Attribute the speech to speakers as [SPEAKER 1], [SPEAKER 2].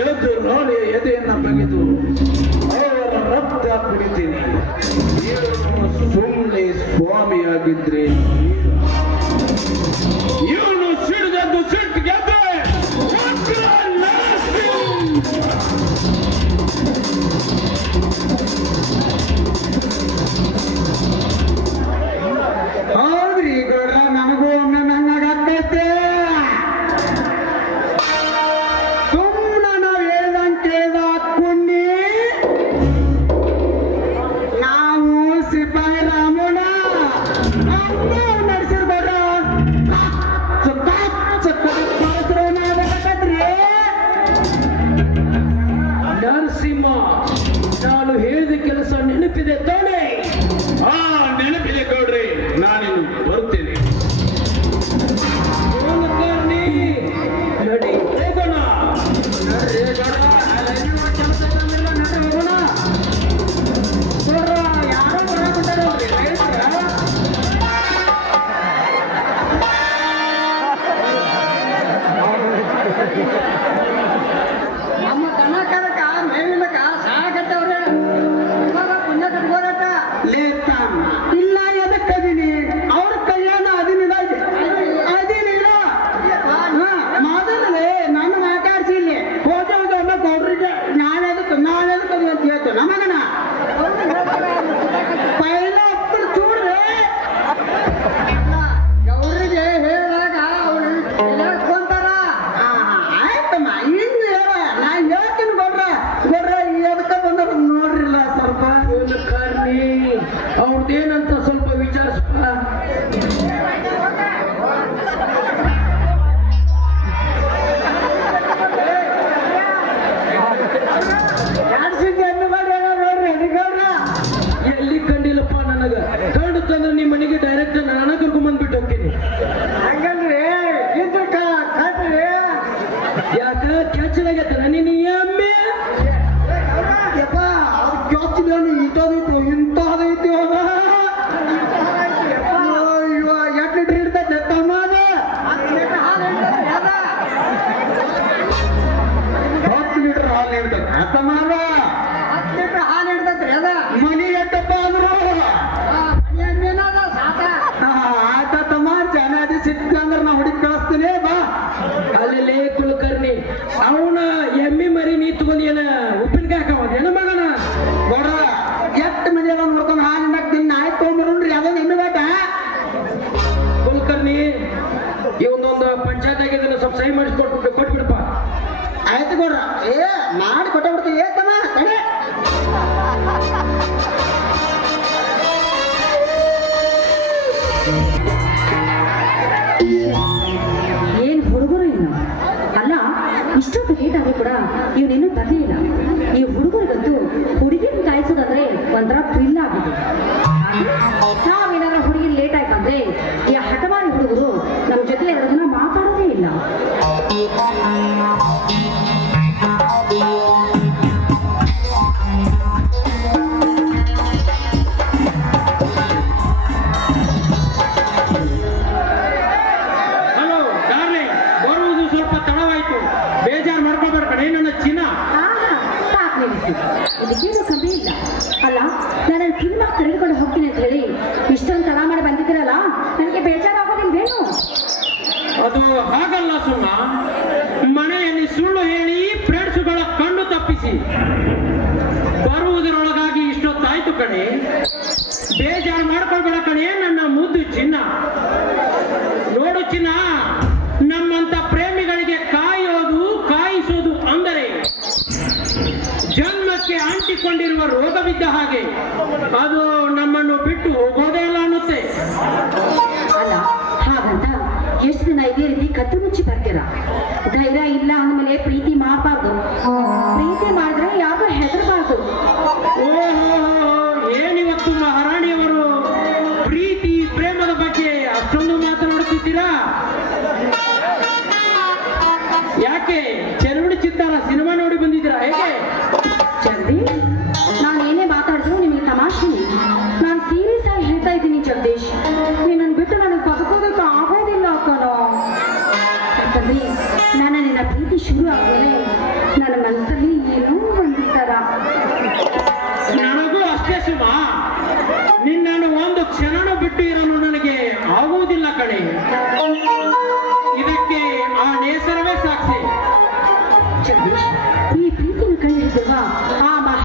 [SPEAKER 1] ಎದುರಾಳಿಯ ಎದೆಯನ್ನ ಬಗೆದು ಅವರ ರಕ್ತ ಕುಡಿತೀನಿ. ಸುಮ್ಮನೆ ಸ್ವಾಮಿಯಾಗಿದ್ರೆ ಕೆಲಸ ನೆನಪಿದೆ
[SPEAKER 2] the ಇಂಥದೈತಿ ಅವ. ಅಯ್ಯೋ ಎಷ್ಟು ಲೀಟ್ರ್ ಇರ್ತೈತೆ ತಮ್ಮ ಅದು ಹತ್ತು ಲೀಟ್ರ್ ಹಾಲು ಇರ್ತೈತೆ
[SPEAKER 3] ಹತ್ತು ಲೀಟರ್ ಹಾಲು ಹಿಡ್ದತ್ರಿ ಅದ
[SPEAKER 2] ಮನಿ ಎಟ್ಟಪ್ಪ ಅಂದ್ರು ಆಯ್ತ ತಮ್ಮ ಚೆನ್ನಾಗಿ ಸಿಕ್ಕ ಅಂದ್ರೆ ನಾ ಹುಡುಕಿ
[SPEAKER 1] ಆಗಿದ್ದನ್ನ ಕೊಟ್ಟು ಕೊಟ್ಬಿಡಪ್ಪ.
[SPEAKER 2] ಆಯ್ತು ಗೌಡ್ರ, ಏ, ಮಾಡಿ ಕೊಟ್ಟ ಬಿಡ್ತೀವಿ ಏ, ತಮ್ಮ ಕಡೆ
[SPEAKER 4] ಏನ್ ಹುಡುಗರು ಇಲ್ಲ ಅಲ್ಲ, ಇಷ್ಟೊತ್ತು ಲೇಟ್ ಆಗಿ ಕೂಡ ಇವನಿನ್ನೂ ಬರಲಿಲ್ಲ. ಈ ಹುಡುಗರಿಗಂತೂ ಹುಡುಗಿನ ಕಾಯಿಸೋದಂದ್ರೆ ಒಂಥರ ಥ್ರಿಲ್ ಆಗಿದೆ. ನಾವೇನಾದ್ರೂ ಹುಡುಗಿ ಲೇಟ್ ಆಯ್ತಂದ್ರೆ ಈ ಹಠಮಾರಿ ಹುಡುಗರು ನಮ್ಮ ಜೊತೆ ಎರಡು ದಿನ ಮಾತಾಡೋದೇ ಇಲ್ಲ. ನಾನು ಸಿನಿಮಾ ಕರೆದುಕೊಂಡು ಹೋಗ್ತೀನಿ ಅಂತ ಹೇಳಿ. ಇಷ್ಟೊಂದು ತಡ ಮಾಡಿ ಬಂದಿದ್ದೀರಲ್ಲ? ನನಗೆ ಬೇಜಾರಾಗೋದಿಲ್ವೇನು?
[SPEAKER 1] ಅದು ಹಾಗಲ್ಲ ಸುಮ್ಮ. ಮನೆಯಲ್ಲಿ ಸುಳ್ಳು ಹೇಳಿ ಫ್ರೆಂಡ್ಸ್ಗಳ ಕಣ್ಣು ತಪ್ಪಿಸಿ. ಬರುವುದರೊಳಗಾಗಿ ಇಷ್ಟೊತ್ತಾಯ್ತು ಕಣೆ. ಬೇಜಾರು ಮಾಡ್ಕೊಳ್ಬೇಡ ಕಣೆ ಅಂಟಿಕೊಂಡಿರುವ ರೋಗವಿದ್ದ ಹಾಗೆ ಅದು ನಮ್ಮನ್ನು ಬಿಟ್ಟು ಹೋಗೋದೇ ಇಲ್ಲ ಅನ್ನುತ್ತೆ.
[SPEAKER 4] ಅಲ್ಲ, ಹಾಗಂತ? ಎಷ್ಟು ದಿನ ಇದೇ ರೀತಿ ಕತ್ತು ಮುಚ್ಚಿ ಬರ್ತೀರಾ? ಧೈರ್ಯ ಇಲ್ಲ ಅಂದಮೇಲೆ ಪ್ರೀತಿ ಪ್ರೀತಿ ಶುರು ನನ್ನ ಮನಸ್ಸಲ್ಲಿ ಏನೋ ಒಂದು
[SPEAKER 5] ನನಗೂ ಅಷ್ಟೇ ಸುಮ. ನಿನ್ನನ್ನು ಒಂದು ಕ್ಷಣ ಬಿಟ್ಟು ಇರಲು ನನಗೆ ಆಗುವುದಿಲ್ಲ ಕಣೆ. ಇದಕ್ಕೆ ಆ ನೇಸರವೇ ಸಾಕ್ಷಿ.